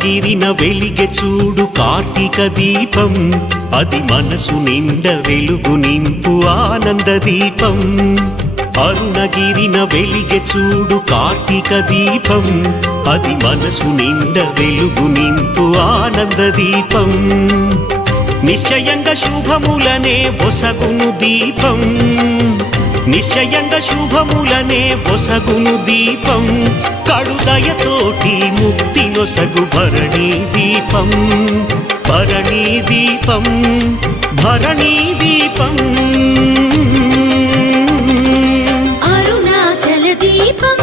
అరుణగిరిన వెలిగె చూడు కార్తీక దీపం, అది మనసు నిండ వెలుగు నింపు ఆనంద దీపం. అరుణగిరిన వెలిగె చూడు కార్తీక దీపం, అది మనసు నిండ వెలుగు నింపు ఆనంద దీపం. నిశ్చయంగా శుభములనే ఒసగును దీపం, నిశ్చయంగా శుభములనే ఒసగును దీపం. కడుదయతోటి ముక్తి నొసగు భరణీ దీపం, భరణీ దీపం, భరణీ దీపం. అరుణాచల దీపం